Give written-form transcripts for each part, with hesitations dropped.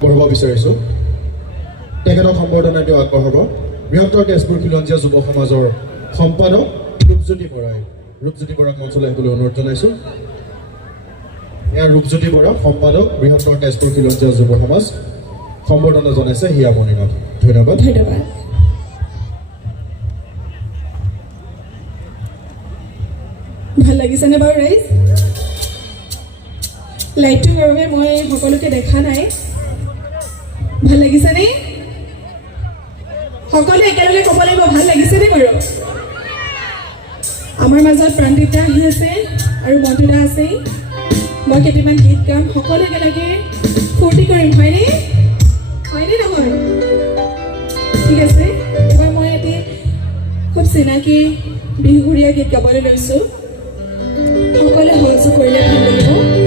পঢ়িব বিচাৰিছোঁ তেখেতক সম্বৰ্ধনা দিও আগবঢ়াব বৃহত্তৰ তেজপুৰ খিলঞ্জীয়া যুৱ সমাজৰ সম্পাদক ৰূপজ্যোতি বৰাক মঞ্চলৈ আহিবলৈ অনুৰোধ জনাইছোঁ ৰূপজ্যোতি বৰা সম্পাদক বৃহত্তৰ তেজপুৰ খিলঞ্জীয়া যুৱ সমাজ সম্বৰ্ধনা জনাইছে হিয়া মণিনাথ ধন্যবাদ ভাল লাগিছেনে বাৰু ৰাইজ লাইটটোৰ বাবে মই সকলোকে দেখা নাই ভাল লাগিছেনে সকলোৱে একেলগে ক'ব লাগিব ভাল লাগিছেনে বাৰু আমাৰ মাজত প্ৰান্তিতা আহি আছে আৰু মন্তুদা আছে মই কেইটামান গীত গাম সকলোৱে একেলগে ফূৰ্তি কৰিম হয়নে নহয় ঠিক আছে এবাৰ মই এটি খুব চিনাকি বিহুৰীয়া গীত গাবলৈ লৈছোঁ সকলোৱে সহযোগ কৰিলে ভাল লাগিব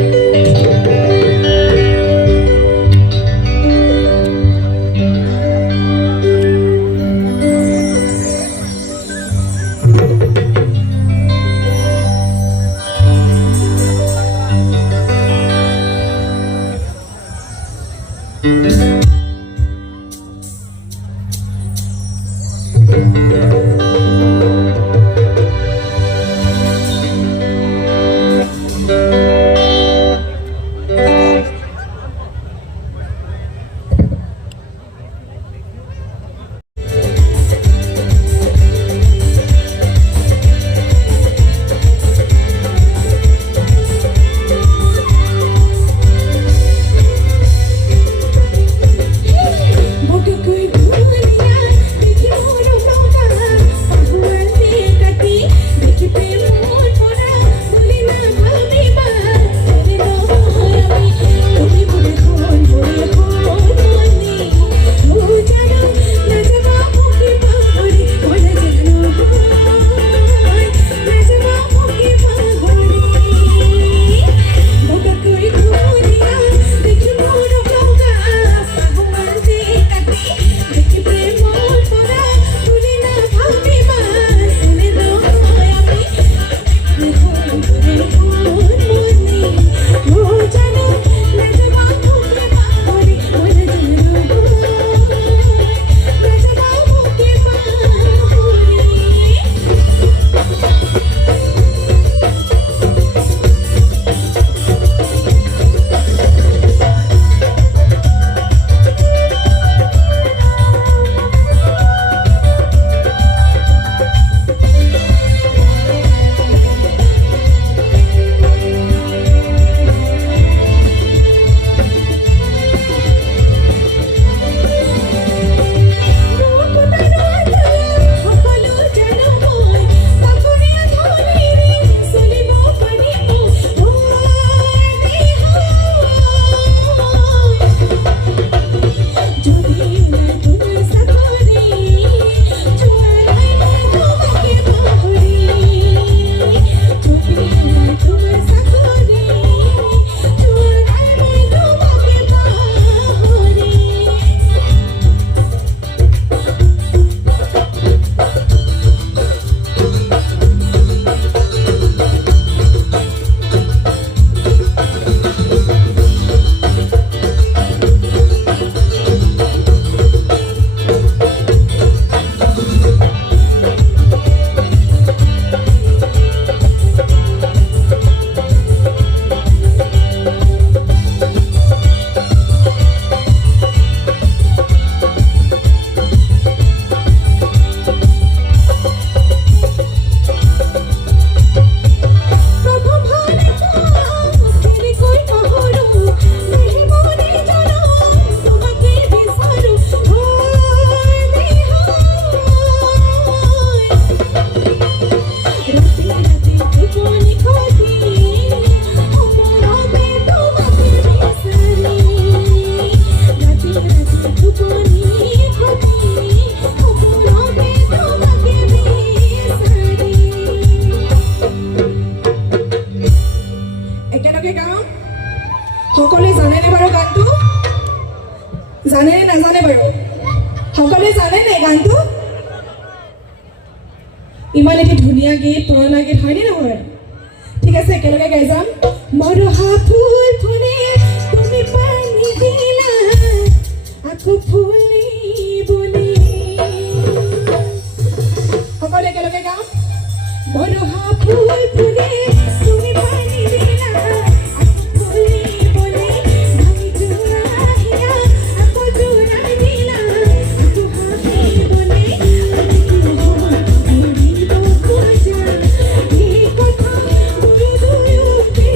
সকলোৱে জানেনে বাৰু গানটো জানেনে নাজানে বাৰু সকলোৱে জানেনে গানটো ইমান এটি ধুনীয়া গীত পুৰণা গীত হয়নে নহয় ঠিক আছে একেলগে গাই যাম মৰহা ফুল ফুলে তুমি পানী দিলা বৰহা ফুল ফুলে তুমি পানী দিলা আকৌ ফুলে বলে ভাঙি যোৰা আহিলা আকৌ যোৰা দিলা আকৌ হাঁহি বলে আজি কি নহয় এৰিব খোজা এই কথা দুয়োকে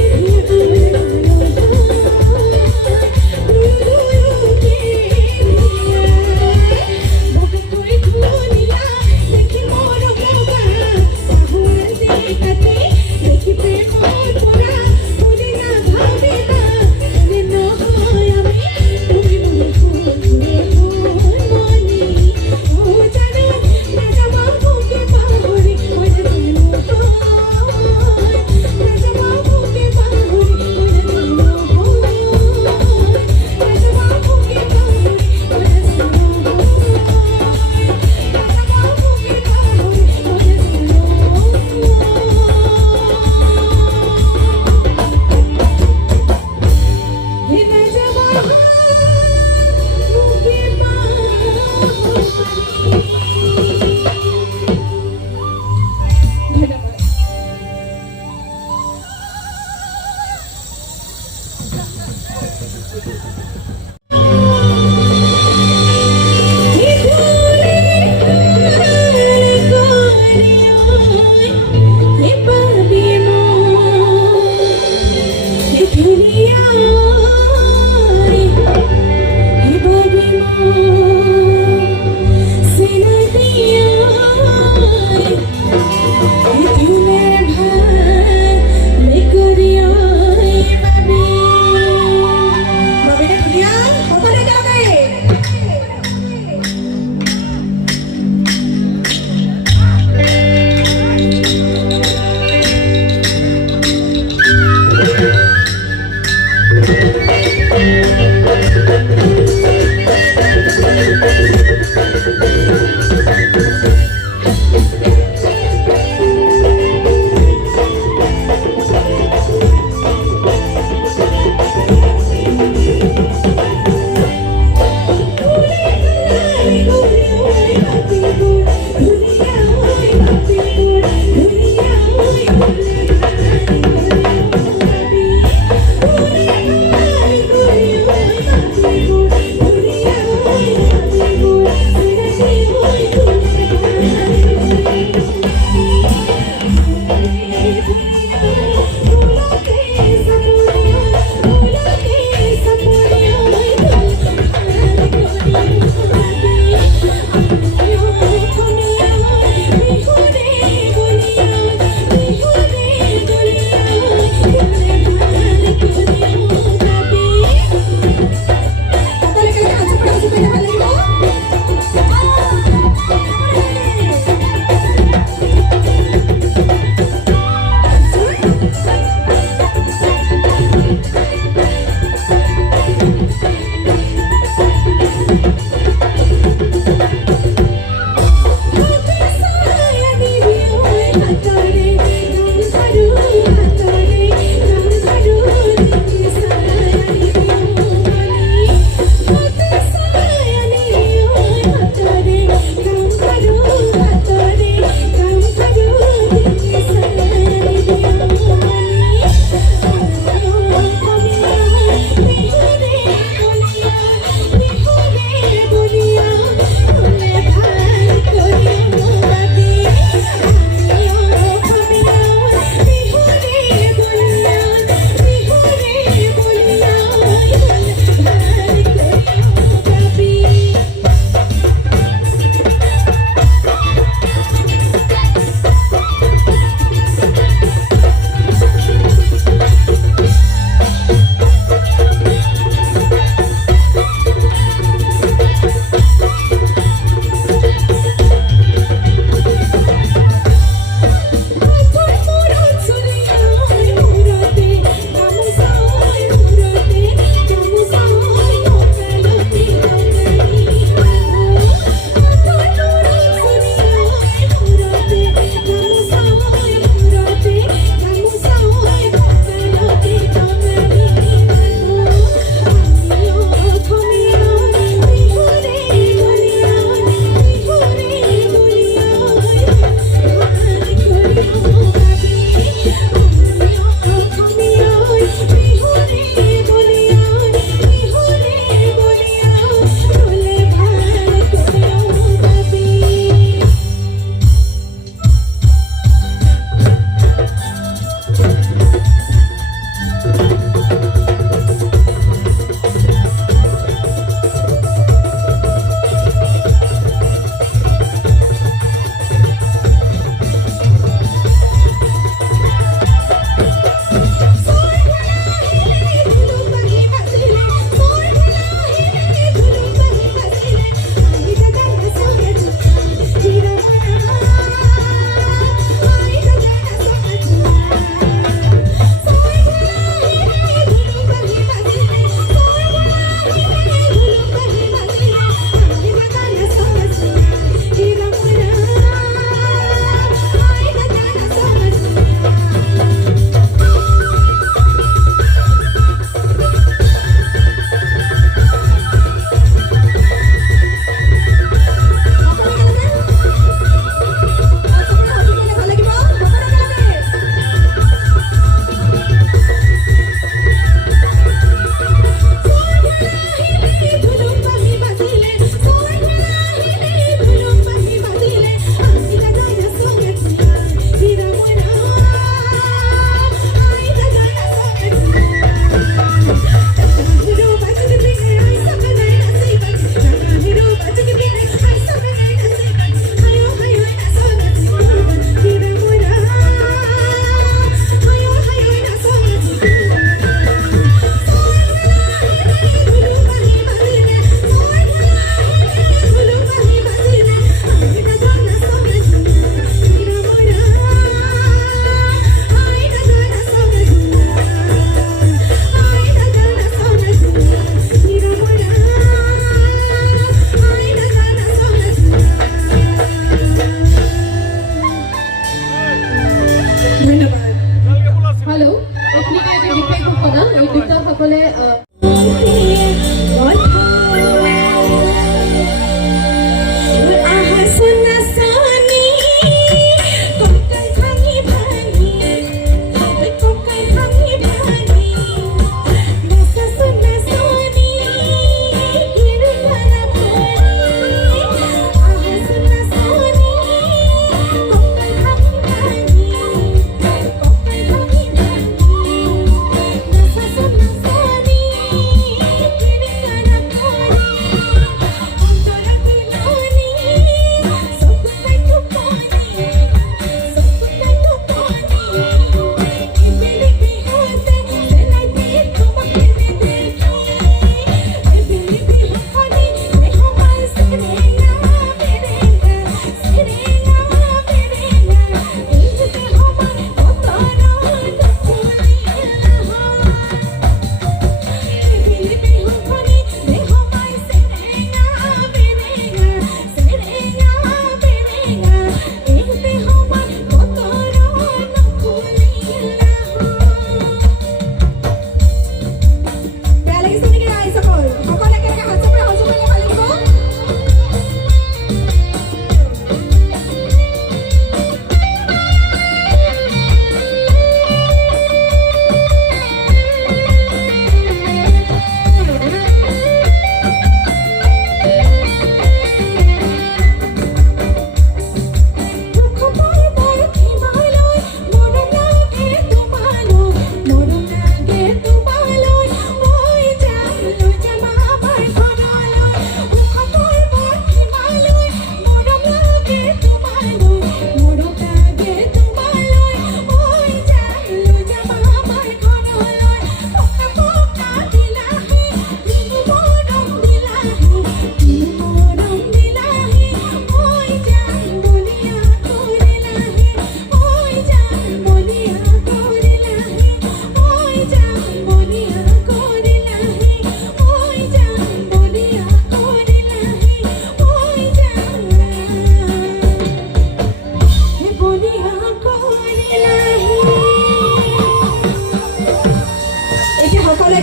Yeah.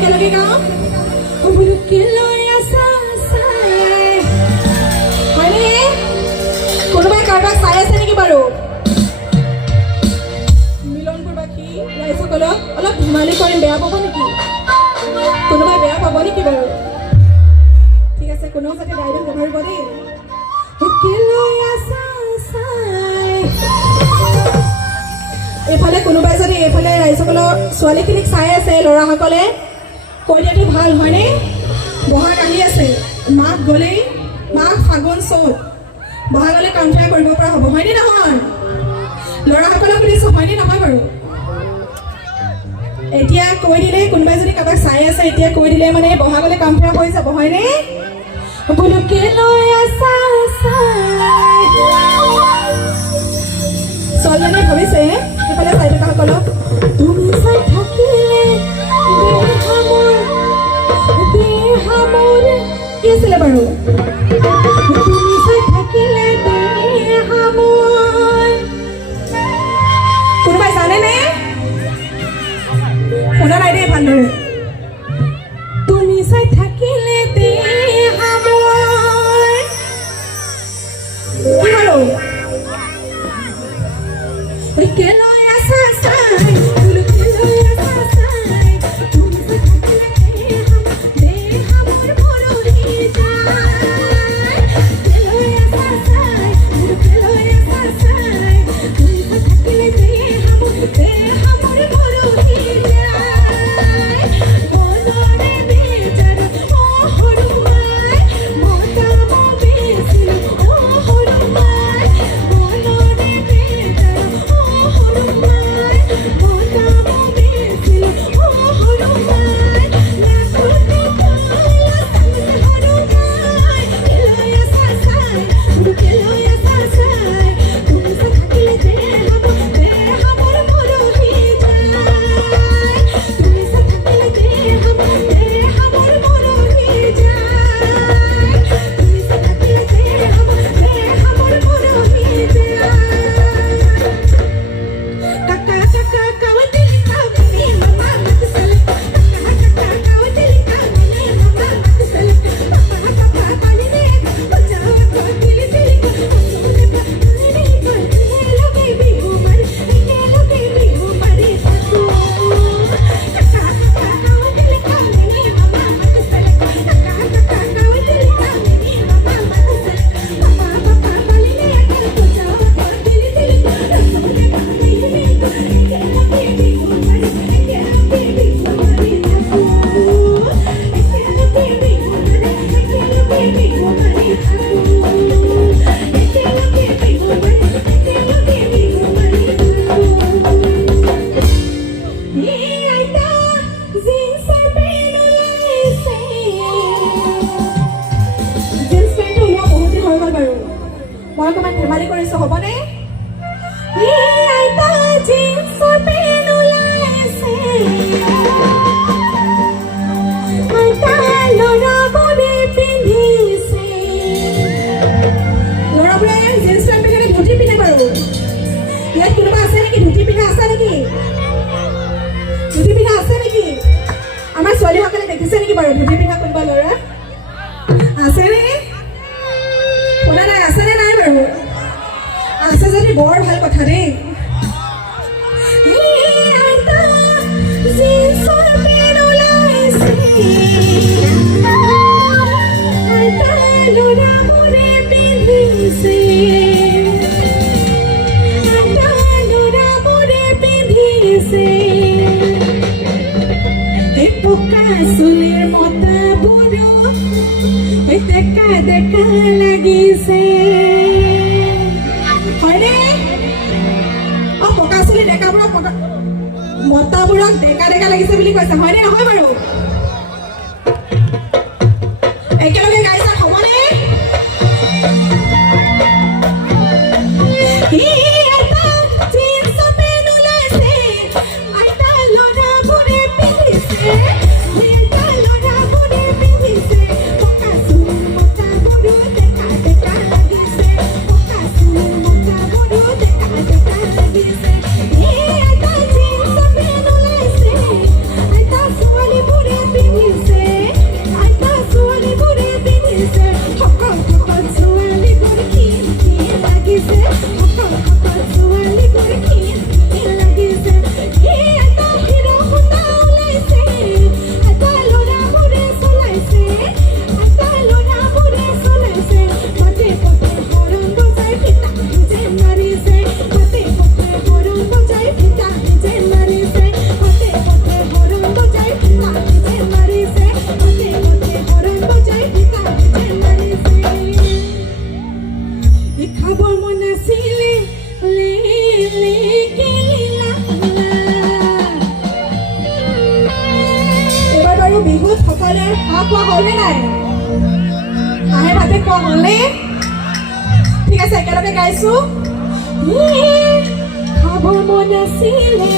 একেলগে গাওঁ বোলো কি লৈ আছা চাই হয়নে কোনোবাই কাৰোবাক চাই আছে নেকি বাৰু মিলনপুৰবাসী ৰাইজসকলক অলপ ধেমালি কৰিম বেয়া পাব নেকি কোনোবাই বেয়া পাব নেকি বাৰু ঠিক আছে কোনেও যাতে ডাইলগ নামাৰিব দেই কি লৈ আছা চাই এইফালে কোনোবাই যদি এইফালে ৰাইজসকলৰ ছোৱালীখিনিক চাই আছে ল'ৰাসকলে কৈ দিয়াটো ভাল হয়নে বহাগ আহি আছে মাঘ গ'লেই মাঘ ফাগুন চ'ত বহাগলৈ কাউণ্টাৰ কৰিব পৰা হ'ব হয়নে নহয় ল'ৰাসকলক সুধিছোঁ হয়নে নহয় বাৰু এতিয়া কৈ দিলে কোনোবাই যদি কাৰোবাক চাই আছে এতিয়া কৈ দিলে মানে বহাগলৈ কাউণ্টাৰ হৈ যাব হয়নে বোলো কি লৈ আছা চাই ছোৱালীজনীয়ে ভাবিছে সেইফালে চাই থকাসকলক তুমি চাই থাকিলে কি আছিলে বাৰু তুমি চাই থাকিলে কোনোবাই জানেনে শুনা নাই দেই ভালদৰে তুমি চাই থাকিলে কি বাৰু কে লৈ আছা চাই বোলো কে লৈ আছা চাই তুমি চাই থাকিলে মোৰ মৰহি যায় কে লৈ আছা চাই বোলো কে লৈ আছা চাই তুমি চাই থাকিলে মোৰ মৰহি যায় মনৰে বেজাৰ হৰুৱাই মতাম বেছিল হৰুৱাই মনৰে বেজাৰ হৰুৱাই মতাম বেছিল হৰুৱাই লাখতে পালা সামনে হৰুৱাই কে লৈ আছা চাই কে লৈ আছা চাই তুমি চাই থাকিলে মোৰ মৰহি যায় তুমি চাই থাকিলে মোৰ মৰহি যায় তুমি চাই থাকিলে মোৰ মৰহি যায় কাকা কাকা কাৱতিলি কাৱনি মামা মাতসলে কাকা কাকা কাৱতিলি কাৱনি মামা মাতসলে পাপা পাপা পানি দে বজাও কাৱতিলি তিলি সোনে পানি দে লগে বিহু মাৰি থাকো কাকা কাকা কাৱতিলি কাৱনি মামা মাতসলে কাকা কাকা কাৱতিলি কাৱনি মামা মাতসলে পাপা পাপা পানি দে বজাও কাৱতিলি তিলি সোনে পানি দে লগে বিহু মাৰি থাকো মই অকণমান ধেমালি কৰিছো হ'বনে আইতা জিন্সৰ পেন ওলাইছে আইতা ল'ৰাবোৰে পিন্ধিছে ল'ৰাবোৰে জিন্স পেণ্ট পিন্ধি ধুতি পিন্ধে বাৰু ইয়াত কোনোবা আছে নেকি ধুতি পিন্ধা আছে নেকি ধুতি পিন্ধা আছে নেকি আমাৰ ছোৱালীসকলে দেখিছে নেকি বাৰু ধুতি পিন্ধা কোনোবা ল'ৰা আছেনে শুনা নাই আছেনে নাই বাৰু আছে যদি বৰ ভাল কথা দেই আইতা জিন্সৰ পেন ওলাইছে আইতা ল'ৰাবোৰে পিন্ধিছে আইতা ল'ৰাবোৰে পিন্ধিছে এই পকা চুলিৰ মতাবোৰো ডেকা ডেকা লাগিছে হয়নে পকা চুলি ডেকাবোৰক মতাবোৰক ডেকা ডেকা লাগিছে বুলি কৈছে হয়নে নহয় বাৰু একেলগে গাইছা হ'বনে আইতা জিন্সৰ পেন ওলাইছে আইতা ল'ৰাবোৰে পিন্ধিছে আইতা ল'ৰাবোৰে পিন্ধিছে পকা চুলি মতাবোৰো ডেকা ডেকা লাগিছে পকা চুলি মতাবোৰো ডেকা ডেকা লাগিছে আইতা জিন্সৰ পেন ওলাইছে আইতা ছোৱালীবোৰে সঁচানে হাঁহ খোৱা হ'লনে নাই হাঁহে ভাতে খোৱা হ'লনে ঠিক আছে একেলগে গাইছো খাবৰ মন আছিলে